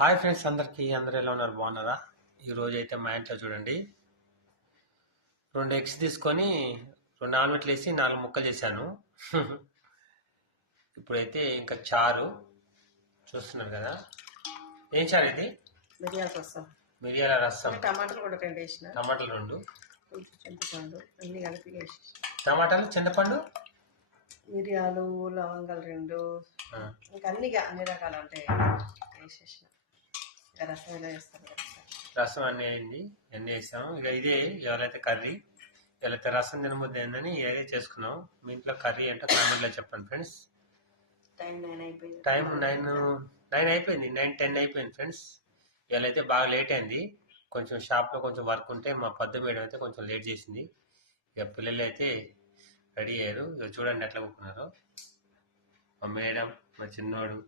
Hi friends, అందరూ ఎలా ఉన్నారు? బాగున్నారా? ఈరోజు అయితే మా ఇంట్లో చూడండి, 2 ఎగ్స్ తీసుకొని 2 ఆమ్లెట్లు వేసి 4 ముక్కలు చేశాను. ఇప్పుడైతే ఇంకా చారు చూస్తున్నారు కదా. ఏం చారు ఇది? మిరియాల రసం. టమాటాలు కూడా 2 వేసిన. టమాటాలు 2, చింతపండు అన్ని కలిపి వేసి, టమాటాలు, చింతపండు, మిరియాలు, లవంగాలు 2, ఇంకా అన్ని రకాలు అంటే వేసేసిన. రసం ఎలా వేస్తాను కదా. రసం అన్నీ అయింది, అన్నీ వేసాము. ఇక ఇదే ఎవరైతే కర్రీ, ఎవరైతే రసం తినబుద్ది అయిందని ఇదే చేసుకున్నాం. మీ ఇంట్లో కర్రీ అంటే కామెంట్లో చెప్పండి ఫ్రెండ్స్. టైం 9 అయిపోయింది. టైం 9 అయిపోయింది, 9:10 అయిపోయింది ఫ్రెండ్స్. ఇవాళ అయితే బాగా లేట్ అయింది. కొంచెం షాప్లో కొంచెం వర్క్ ఉంటే మా పద్దు మేడం అయితే కొంచెం లేట్ చేసింది. ఇక పిల్లలు అయితే రెడీ అయ్యారు. ఇక చూడండి ఎట్లా కూర్చున్నారో. మా మేడం, మా చిన్నోడు,